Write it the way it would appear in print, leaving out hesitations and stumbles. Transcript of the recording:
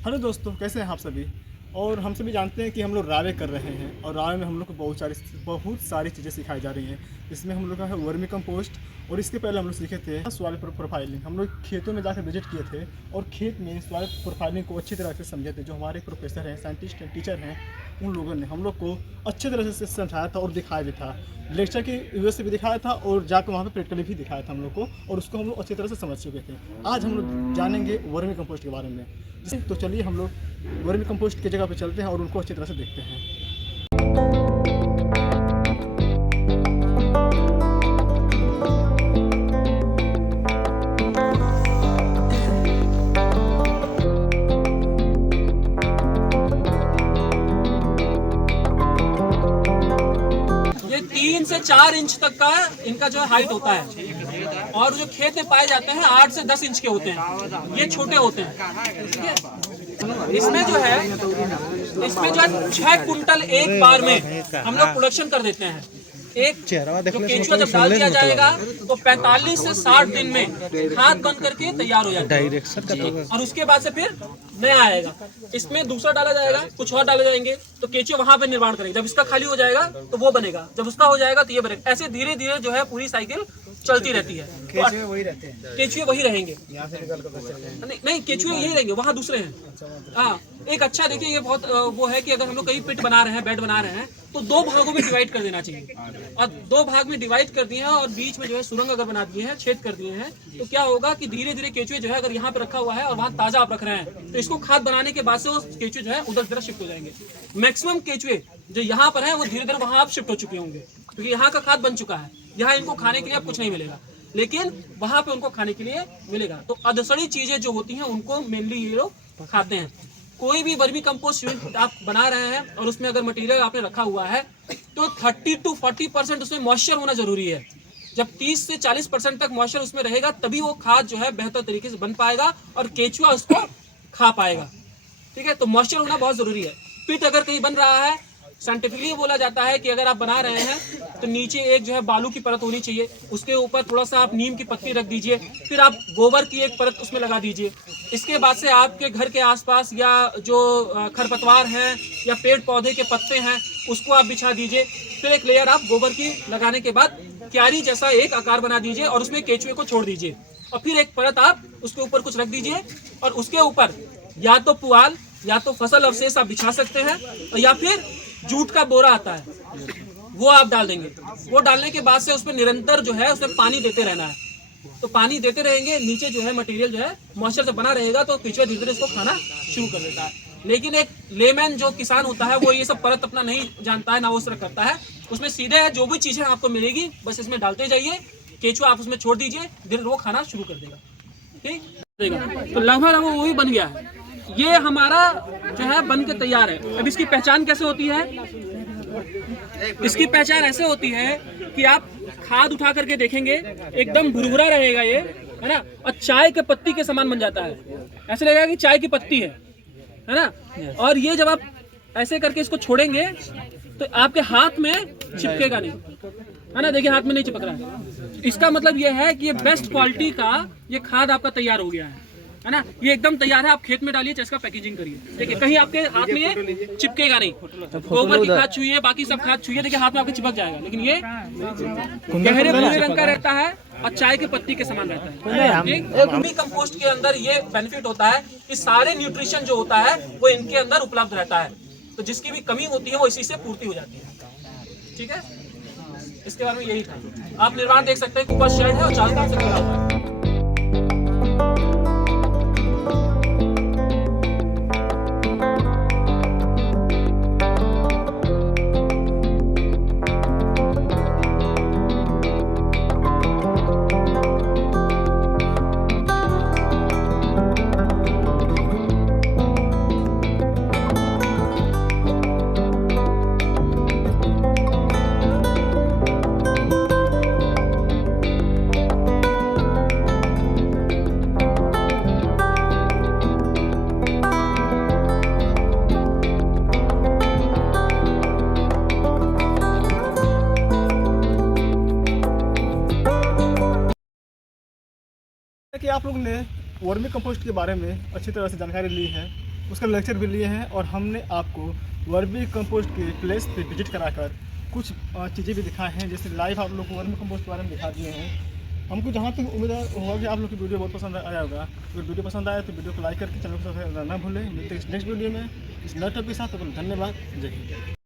Hello दोस्तों, कैसे हैं आप सभी। और हम सभी जानते हैं कि हम लोग रावे कर रहे हैं और रावे में हम लोग को बहुत सारी चीज़ें सिखाई जा रही हैं। इसमें हम लोग का है वर्मी कंपोस्ट, और इसके पहले हम लोग सीखे थे सॉइल प्रोफाइलिंग। हम लोग खेतों में जाकर विजिट किए थे और खेत में सॉइल प्रोफाइलिंग को अच्छी तरह से समझे थे। जो हमारे प्रोफेसर हैं, साइंटिस्ट हैं, टीचर हैं, उन लोगों ने हम लोग को अच्छे तरह से समझाया था और दिखाया भी था। लेक्चर की वजह से भी दिखाया था और जाकर वहाँ पे प्रैक्टिकली भी दिखाया था हम लोग को, और उसको हम लोग अच्छी तरह से समझ चुके थे। आज हम लोग जानेंगे वर्मी कंपोस्ट के बारे में। तो चलिए हम लोग वर्मी कंपोस्ट की जगह पे चलते हैं और उनको अच्छी तरह से देखते हैं। ये 3 से 4 इंच तक का इनका जो है हाइट होता है, और जो खेत में पाए जाते हैं 8 से 10 इंच के होते हैं। ये छोटे होते हैं। इसमें जो है 6 कुंटल एक बार में हम लोग प्रोडक्शन कर देते हैं। एक जो केंचुआ जब डाल दिया जाएगा तो 45 से 60 दिन में खाद बन करके तैयार हो जाता है, और उसके बाद से फिर नया आएगा। इसमें दूसरा डाला जाएगा, कुछ और डाले जाएंगे, तो केंचुआ वहां पे निर्माण करेगा। जब इसका खाली हो जाएगा तो वो बनेगा, जब उसका हो जाएगा तो ये बनेगा। ऐसे धीरे धीरे जो है पूरी साइकिल चलती रहती है। केंचुए वही रहते हैं, केंचुए वही रहेंगे। नहीं, केंचुए यही रहेंगे, वहाँ दूसरे हैं। हाँ, एक अच्छा देखिए, ये बहुत वो है कि अगर हम लोग कहीं पिट बना रहे हैं, बेड बना रहे हैं, तो 2 भागों में डिवाइड कर देना चाहिए। और 2 भाग में डिवाइड कर दिए हैं और बीच में जो है सुरंग अगर बना दिए हैं, छेद कर दिए हैं, तो क्या होगा कि धीरे धीरे केंचुए जो है अगर यहाँ पे रखा हुआ है और वहाँ ताजा आप रख रहे हैं, तो इसको खाद बनाने के बाद से वो केंचुए जो है उधर तरफ शिफ्ट हो जाएंगे। मैक्सिमम केंचुए जो यहाँ पर है वो धीरे धीरे वहाँ आप शिफ्ट हो चुके होंगे, क्योंकि यहाँ का खाद बन चुका है। यहाँ इनको खाने के लिए अब कुछ नहीं मिलेगा, लेकिन वहां पे उनको खाने के लिए मिलेगा। तो अधसड़ी चीजें जो होती हैं उनको मेनली ये लोग खाते हैं। कोई भी वर्मी कंपोस्ट यूनिट आप बना रहे हैं और उसमें अगर मटेरियल आपने रखा हुआ है तो 30 to 40% उसमें मॉइस्चर होना जरूरी है। जब 30 से 40% तक मॉइस्चर उसमें रहेगा तभी वो खाद जो है बेहतर तरीके से बन पाएगा और केंचुआ उसको खा पाएगा। ठीक है, तो मॉइस्चर होना बहुत जरूरी है। पिट अगर कहीं बन रहा है, साइंटिफिकली बोला जाता है कि अगर आप बना रहे हैं तो नीचे एक जो है बालू की परत होनी चाहिए, उसके ऊपर थोड़ा सा आप नीम की पत्ती रख दीजिए, फिर आप गोबर की एक परत उसमें लगा दीजिए। इसके बाद से आपके घर के आसपास या जो खरपतवार है या पेड़ पौधे के पत्ते हैं उसको आप बिछा दीजिए। फिर एक लेयर आप गोबर की लगाने के बाद क्यारी जैसा एक आकार बना दीजिए और उसमें केंचुए को छोड़ दीजिए, और फिर एक परत आप उसके ऊपर कुछ रख दीजिए, और उसके ऊपर या तो पुआल या तो फसल अवशेष आप बिछा सकते हैं, या फिर जूट का बोरा आता है वो आप डाल देंगे। वो डालने के बाद से उसमें निरंतर जो है उसमें पानी देते रहना है। तो पानी देते रहेंगे, नीचे जो है मटेरियल जो है मॉइस्चर से बना रहेगा, तो केंचुआ धीरे धीरे इसको खाना शुरू कर देता है। लेकिन एक लेमैन जो किसान होता है वो ये सब परत अपना नहीं जानता है, ना वो उस तरह करता है। उसमें सीधे है जो भी चीजें आपको मिलेगी बस इसमें डालते जाइए, केंचुआ आप उसमें छोड़ दीजिए, धीरे वो खाना शुरू कर देगा। ठीक, तो लगभग वो ही बन गया है। ये हमारा जो है बन के तैयार है। अब इसकी पहचान कैसे होती है? इसकी पहचान ऐसे होती है कि आप खाद उठा करके देखेंगे, एकदम भुरभुरा रहेगा ये, है ना, और चाय के पत्ती के समान बन जाता है। ऐसे लगेगा कि चाय की पत्ती है ना। और ये जब आप ऐसे करके इसको छोड़ेंगे तो आपके हाथ में चिपकेगा नहीं, है ना। देखिए हाथ में नहीं चिपक रहा है। इसका मतलब ये है कि ये बेस्ट क्वालिटी का ये खाद आपका तैयार हो गया है ना। ये एकदम तैयार है, आप खेत में डालिए, इसका पैकेजिंग करिए। देखिए कहीं आपके हाथ में ये चिपकेगा नहीं। गोबर की खाद छुइए, बाकी सब खाद छुइए, देखिए हाथ में आपके चिपक जाएगा, लेकिन ये गहरे भूरे रंग का रहता है और चाय के पत्ती के समान रहता है। वर्मी कंपोस्ट के अंदर ये बेनिफिट होता है कि सारे न्यूट्रिशन जो होता है वो इनके अंदर उपलब्ध रहता है, तो जिसकी भी कमी होती है वो इसी से पूर्ति हो जाती है। ठीक है, इसके बारे में यही था। आप निर्माण देख सकते हैं, ऊपर शेड है और चारों तरफ से घिरा हुआ है। कि आप लोग ने वर्मी कंपोस्ट के बारे में अच्छी तरह से जानकारी ली है, उसका लेक्चर भी लिए हैं और हमने आपको वर्मी कंपोस्ट के प्लेस पे विजिट कराकर कुछ चीज़ें भी दिखाए हैं, जैसे लाइव आप लोग को वर्मी कंपोस्ट के बारे में दिखा दिए हैं। हमको जहाँ तक उम्मीद होगा कि आप लोग की वीडियो बहुत पसंद आया होगा। अगर वीडियो पसंद आया तो वीडियो को लाइक करके चैनल को सब्सक्राइब करना ना भूलें। मिलते हैं इस नेक्स्ट वीडियो में इस नए टॉपिक के साथ। तो धन्यवाद, जय हिंद।